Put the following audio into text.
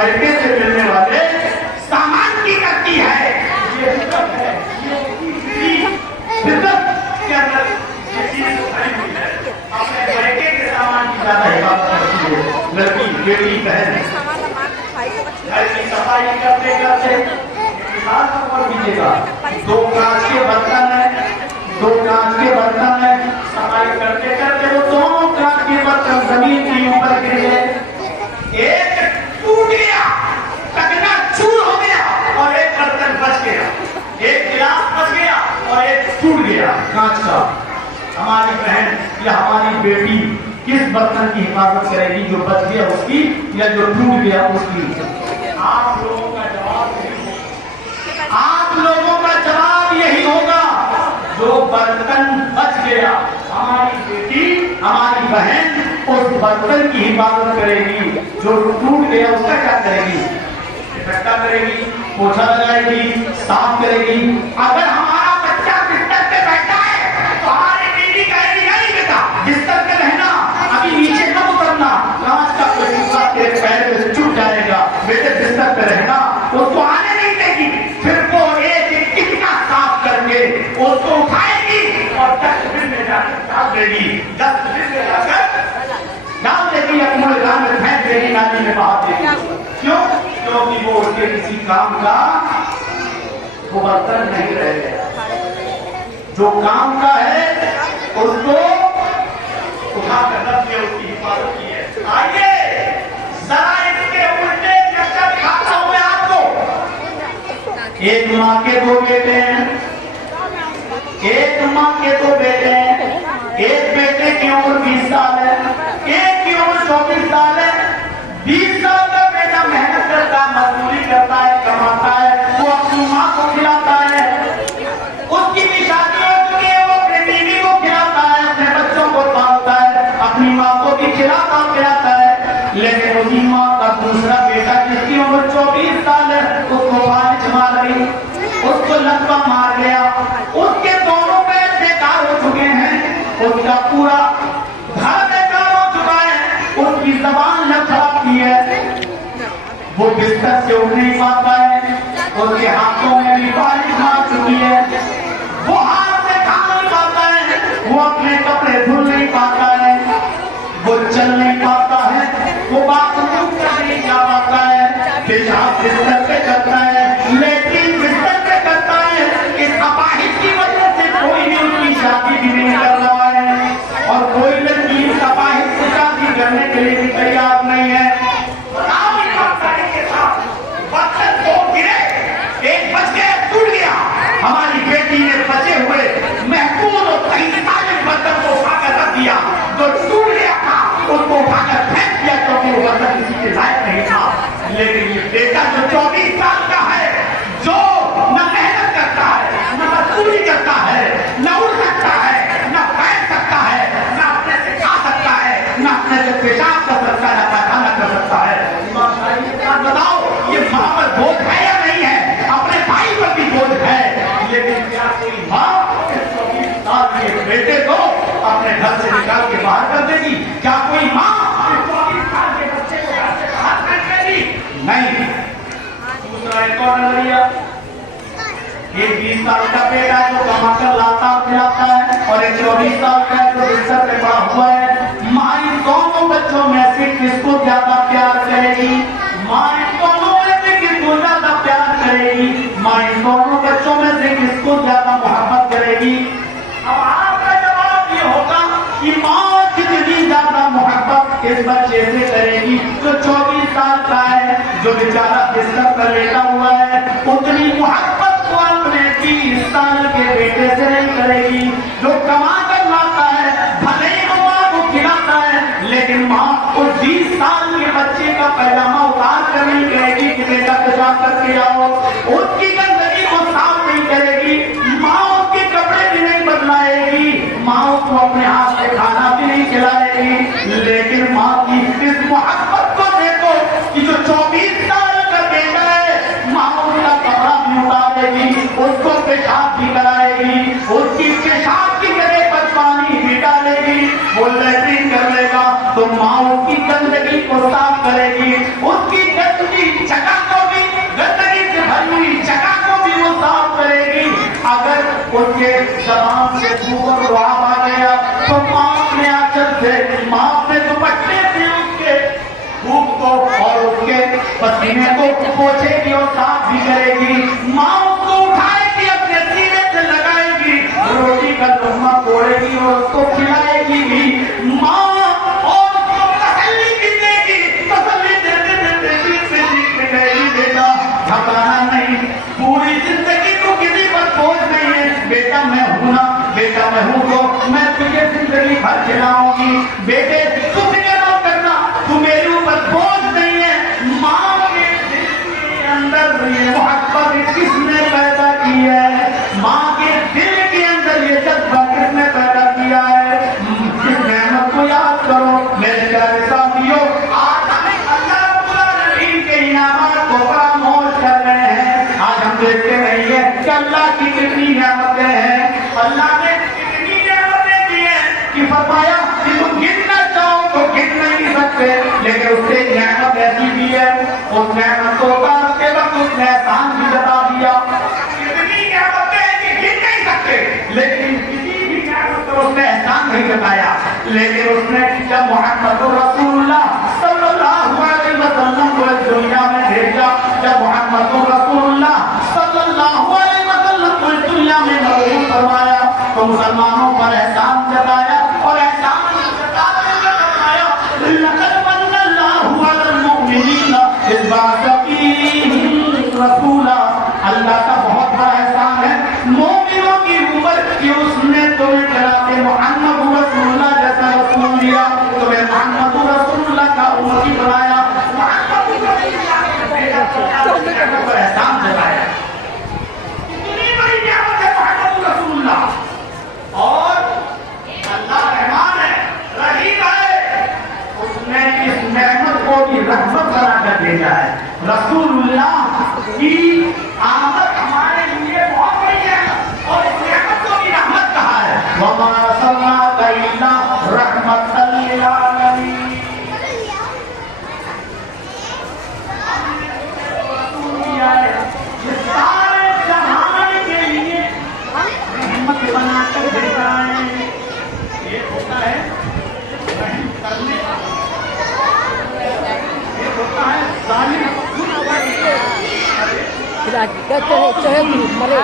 पैसे से मिलने वाले सामान की करती है। ये फितरत है, ये फितरत के अंदर ये चीज भरी हुई है। अपने पैसे के सामान की ज्यादा हिफाजत करती है लड़की, बेटी, बहन। घर की सफाई करते करते दो कांच के बर्तन है, सफाई करते करते वो दोनों कांच के बर्तन जमीन के ऊपर गिर गए। एक टूट गया, चकनाचूर हो गया, और एक बर्तन बच गया। एक गिलास बच गया और एक टूट गया कांच का। हमारी बहन या हमारी बेटी किस बर्तन की हिफाजत करेगी, जो बच गया उसकी या जो टूट गया उसकी? आप लोगों का जवाब यही होगा। जो बर्तन बच गया, हमारी बेटी, हमारी बहन उस बर्तन की हिफाजत करेगी। जो टूट गया उसका क्या करेगी? इकट्ठा करेगी, पोछा लगाएगी, साफ करेगी। अगर हमारा बच्चा बिस्तर पे बैठा है तो हमारी बेटी कहेगी नहीं बेटा बिस्तर पे रहना, अभी नीचे मत उतरना, कांच का कोई टुकड़ा तेरे पैर में चुभ जाएगा, बेटे बिस्तर पे रहना। उसको आने नहीं देगी, फिर वो एक टिकटा साफ करके उसको उठाएगी और डस्टबिन में जाकर डाल देगी, अकमलगान में फेंक देगी, नाली में बहा देगी। क्यों? क्योंकि वो उसके किसी काम का वो बर्तन नहीं रह गया। जो काम का है उसको उठाकर रख के उसकी हिफाजत की है। आइए जरा इसके उल्टे नक्शा दिखाता हूं मैं आपको। एक माँ के दो बेटे हैं, एक माँ के दो बेटे हैं। एक बेटे की उम्र 20 साल है, एक की उम्र 24 साल है। 20 साल का बेटा मेहनत करता है, मजदूरी करता है, कमाता है, वो अपनी माँ को खिलाता है। उसकी भी शादी हो चुकी है, वो अपनी बीवी को खिलाता है, अपने बच्चों को पालता है, अपनी माँ को भी खिलाता है। लेकिन उसी माँ का दूसरा बेटा जिसकी उम्र 24 साल है, उसको बारिश मार गई, उसको लकवा मार गया, उसके दोनों पैर बेकार हो चुके हैं, उसका पूरा घर बेकार हो चुका है, उसकी जबान लड़खड़ाती है, वो बिस्तर से उठ नहीं पाता है, उसके हाथों में भी बारिश मार चुकी है, वो हाथ से खा नहीं पाता है, वो अपने कपड़े धुल नहीं पाता है, वो चल नहीं पाता है, वो बाथरूम तक नहीं जा पाता है, पेशाब बिस्तर पे करता है, लेट्रिन बिस्तर पे करता है। इस अपाहिज की वजह से कोई भी उनकी शादी भी नहीं कर रहा है और कोई लड़की इस अपाहिज से शादी करने के लिए भी तैयार नहीं है। बर्तन दो गिरे, एक बच गया, टूट गया। हमारी बेटी ने बचे हुए महफूज और सही सालिम बर्तन को उठाकर रख दिया। जो टूट गया था उसको उठाकर फेंक दिया क्योंकि वो बर्तन किसी के लायक नहीं था। लेकिन ये बेटा जो 24 साल का है, जो न मेहनत करता है, न मजदूरी करता है, न उड़ सकता है, न बैठ सकता है, न अपने से खा सकता है, न अपने से पेशाब कर सकता है, न पैखाना कर सकता है। बताओ ये माँ पर बोझ है या नहीं है? अपने भाई पर भी बोझ है। लेकिन क्या कोई माँ 24 साल के बेटे को अपने घर से निकाल के बाहर कर देगी? क्या कोई माँ 24 साल के बच्चे को घर से बाहर कर देगी? नहीं। दूसरा एक और नजरिया, एक 20 साल का बेटा जो कमाकर लाता खिलाता है और एक 24 साल का जो बिस्तर पे पड़ा हुआ है। माँ इन दोनों बच्चों में से किसको ज्यादा प्यार करेगी? माँ इन दोनों में से किसको ज्यादा प्यार करेगी? माँ इन दोनों बच्चों में से किसको ज्यादा मोहब्बत करेगी? अब आपका जवाब ये होगा कि माँ जितनी ज्यादा मोहब्बत इस बच्चे से करेगी जो 24 साल का है, जो बेचारा बिस्तर पर लेटा हुआ है, उतनी मोहब्बत को अपने 20 साल के बेटे से नहीं करेगी। जो कमा कर लाता है, भले ही वो माँ को खिलाता है, लेकिन माँ उस 20 साल के बच्चे का पैजामा उतार कर नहीं कहेगी कि बेटा पेशाब करके आओ। उसकी गंदगी को साफ नहीं करेगी, माँ उसके कपड़े भी नहीं बदलाएगी, माँ उसको अपने हाथ से खाना भी नहीं खिलाएगी। लेकिन माँ की इस मोहब्बत को देखो कि जो 24 साल का बेटा है, माँ उसका कपड़ा भी उतारेगी, उसको पेशाब भी कराएगी, उसकी पेशाब की जगह पर पानी भी डालेगी, वो लैट्रिन कर लेगा तो माँ उसकी गंदगी को साफ करेगी, उसकी गंदगी پوچھے گی اور صاف بھی کرے گی، ماں اس کو اٹھائے گی اپنے سینے سے لگائے گی، روٹی کا لقمہ توڑے گی اور اس کو کھلائے گی بھی ماں، اور اس کو تسلی بھی دے گی، تسلی دیتے دیتے گئے گی بیٹا گھبرانا نہیں، پوری زندگی کو کسی پر بوجھ نہیں ہے، بیٹا میں ہوں نا، بیٹا میں ہوں تو میں تجھے زندگی بھر کھلاؤں گی، بیٹے تو فکر نہ کرنا، تو میرے اوپر بوجھ نہیں ہے۔ ماں کے دل کے اندر یہ محبت کس نے پیدا کی ہے؟ ماں کے دل کے اندر یہ جذبہ کس نے پیدا کیا ہے؟ اس نعمت کو یاد کرو میرے پیارے ساتھیوں، آج ہم اللہ رب العالمین کے انعامات کو فراموش کر رہے ہیں۔ آج ہم دیکھتے نہیں ہیں کہ اللہ کی کتنی نعمتیں ہیں، اللہ نے کتنی نعمتیں دی ہیں کہ فرمایا کہ تم گننا چاہو تو گن نہیں سکتے، لیکن اس سے نعمت ایسی بھی ہے، اس نعمتوں کا کے وقت اس نے احسان بھی جتا دیا، کتنی نعمتیں ہیں کہ گن نہیں سکتے، لیکن کسی بھی نعمت پر اس نے احسان نہیں جتایا، لیکن اس نے جب محمد رسول اللہ صلی اللہ علیہ وسلم کو اس دنیا میں بھیجا، جب محمد رسول اللہ صلی اللہ علیہ وسلم کو اس دنیا میں مبعوث فرمایا تو مسلمانوں پر احسان جتایا، اور احسان جتانے کا فرمایا لقد من اللہ علی المؤمنین اذ بعث فیہم رسولا، اللہ کا بہت بڑا احسان ہے مومنوں کی اوپر کہ اس نے تمہیں جناب محمد رسول اللہ جیسا رسول دیا، تمہیں محمد رسول اللہ کا امتی بنایا، محمد رسول اللہ پر احسان جتایا، اتنی بڑی نعمت ہے محمد رسول اللہ، اور اللہ رحمان ہے، رحیم ہے، اس نے اس نعمت کو بھی رحمت بنا کر بھیجا ہے۔ رسول اللہ کی آمد ہمارے لیے بہت بڑی ہے، اور اس نعمت کو بھی رحمت کہا ہے، وَمَا أَرْسَلْنَاكَ إِلَّا رَحْمَةً لِّلْعَالَمِينَ، ہم نے تمہیں رسول دیا ہے یہ سارے جہان کے لیے رحمت بنا کر بھیجا ہے۔ ایک ہوتا ہے رحم کرنے کا، ایک ہوتا ہے ظالم Tidak, kita cahaya dulu, mari.